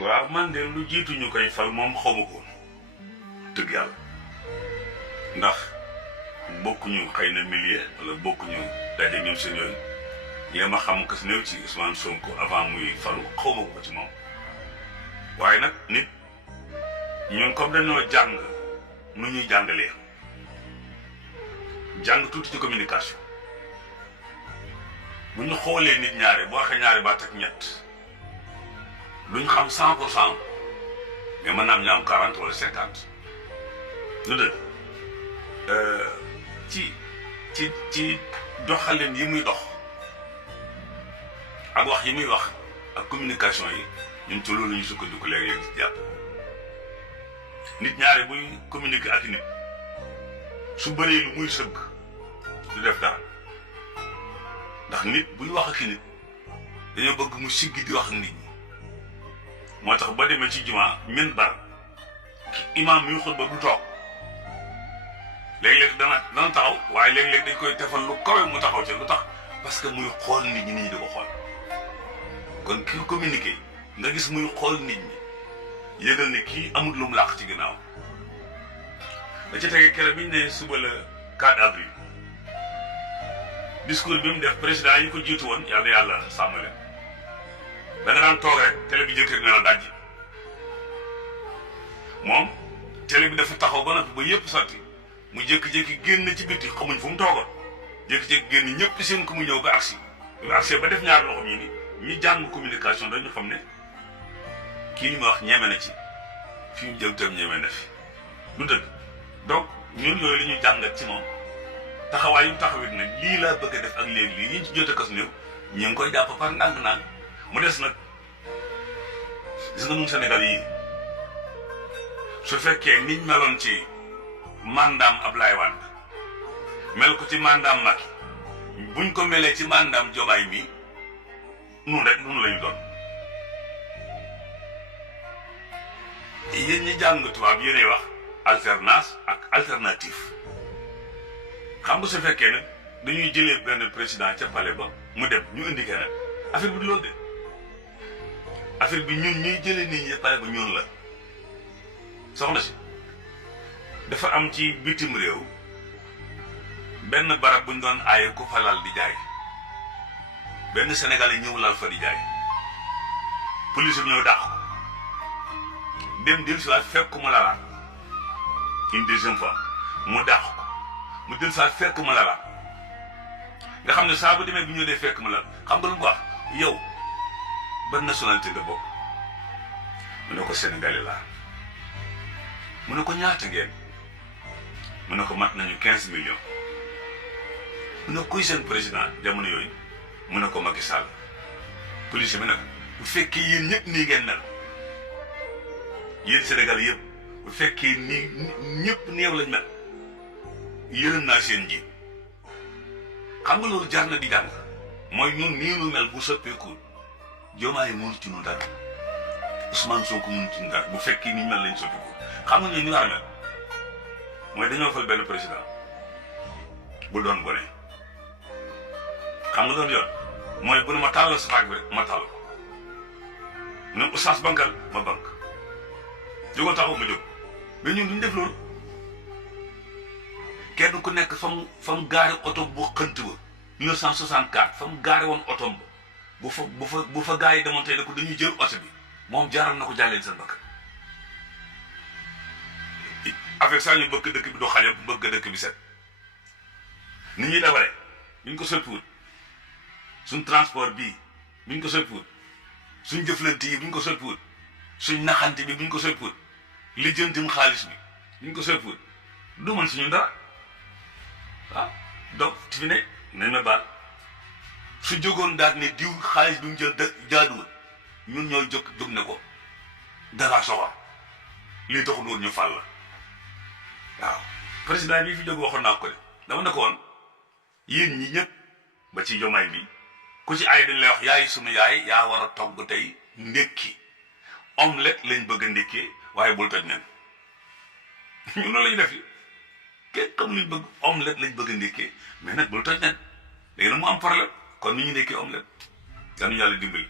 waaw man de lu jiitu ñu koy fal moom xawma ko dëgg yàlla ndax bokkuñu xëy na milieu wala bokkuñu daje ñoom seen yooyu yéen a xam que si néew ci Ousmane Sonko avant muy falu xawma ko ci moom waaye nag nit ñun comme dañoo jàng nu ñuy jàngalee jàng tuuti ci communication bu ñu xoolee nit ñaare boo waxee ñaari baat ak ñett luñ xam 100% mais mën naa am ñu am 40 wala 50 lu dëgg ci doxalin yi muy dox ak wax yi muy wax ak communication yi ñun ci loolu ñu sukkandiku léegi ci jàpp nit ñaare buy communiquer ak nit su bëree lu muy sëgg du def dara ndax nit buy wax ak nit dañoo bëgg mu siggi di wax ak nit ñi moo tax ba demee ci jumaa minbar imaam muy xutba du toog léeg-léeg dana taxaw waaye léeg-léeg dañ koy defal lu kawe mu taxaw ci lu tax parce que muy xool nit ñi di ko xool kon kii communiqué nga gis muy xool nit ñi yëgal ne kii amul lu mu làq ci ginnaaw da ci tege kere bi ñu ne suba la 4 avril discours bi mu def président yi ko jiitu woon yàlla na yàlla sàmm leen da nga daan toog rek télé bi jëkk rek nga la dajji moom télé bi dafa taxaw ba noppi ba yëpp sotti mu jékki-jékki génn ci biti xamuñ fu mu toogoon jékki-jékki génn ñëpp seen ko mu ñëw ba agsi ba agsi ba def ñaar loxo ñi ni ñu jàng communication dañu xam ne kii ñu ma wax ñeme na ci fi mu jëm tam ñeme na fi lu dëgg donc ñun yooyu la ñuy jàngat ci moom taxawaay yu taxawit nag lii laa bëgg a def ak léegi lii yiñ ci jot a kas néew ñu ngi koy jàpp par ndànk-ndànk mu des nag gis nga nun Sénégal yii su fekkee niñ meloon ci mandaam Ablaye Wade mel ko ci mandaam Macky buñ ko melee ci mandaam Diomaye mi nun rek nun lañu doon yéen ñi jàng tubaab yéenay wax alternance ak alternative xam nga su fekkee nag dañuy jëlee benn président ca palais ba mu dem ñu indi keneen affaire bi du loolu de affaire bi ñun ñuy jëlee nit ñi palais ba ñun la soxna si dafa am ci bitim réew benn barab buñ doon aaye ku fa lal di jaay benn Sénégalais ñëw lal fa di jaay police bi ñëw dàq ko dem del si waat fekk mu lalaat une deuxième fois mu dàq ko mu del si waat fekk mu lalaat nga xam ne saa bu demee bi ñëw dee fekk mu lal xam nga lu mu wax yow ban nationalité nga bokk mu ne ko Sénégalais laa mu ne ko ñaata ngeen mu ne ko mat nañu 15 millions mu ne kuy seen président jamono yooyu mu ne ko Macky Sall police bi nag bu fekkee yéen ñëpp nii ngeen mel yéen Sénégal yëpp bu fekkee nii ñëpp néew lañ mel yërëm naa seen njiit xam nga loolu jar na di jàng mooy ñun nii nu mel bu soppeeku Diomaye mënu ci nu dara Ousmane Sonko mënu ci nu dara bu fekkee nii mel lañ soppeeku xam nga ñun ñu war a mel mooy dañoo fal benn président bu doon gone xam nga doon yoon mooy bu ne ma tàllal sa faag bi rek ma tàll ko ne oustaz bankal ma bank jógal taxaw ma jóg mais ñun duñ def loolu kenn ku nekk fa mu gaari oto bu xënt ba 1964 fa mu gaari woon otom ba bu fa gars yi demoon tey ko dañuy jël oto bi moom jaral na ko jàlleen seen bakkan avec ça ñu bëgg dëkk bi doo xajal bëgg dëkk bi set nit ñuy dawale buñ ko soppiwut suñ transport bii buñ ko soppiwut suñ jëflante yi buñ ko soppiwut suñ naxante bi buñ ko soppiwut lijjantim xaalis bi buñ ko soppiwut du mën suñu dara waaw donc fi ne nañ ma baal su jógoon daal ne diw xaalis bi mu jël jaaduwul ñun ñooy jóg ne ko dara soxor lii taxul woon ñu fal la waaw président bi fi jóg waxoon naa ko de dama ne ko woon yéen ñi ñëpp ba ci Diomaye bi ku ci ay dañ lay wax yaay sunu yaay yaa war a togg tey ndékki omelette lañ bëgg a ndékkee waaye bul toj nen ñun loolu lañu def yi kenn xam luñ bëgg omelette lañ bëgg a ndékkee mais nag bul toj nen léegi nag mu am problème kon ni ñu ndékkee omelette dañu yàlla dimbali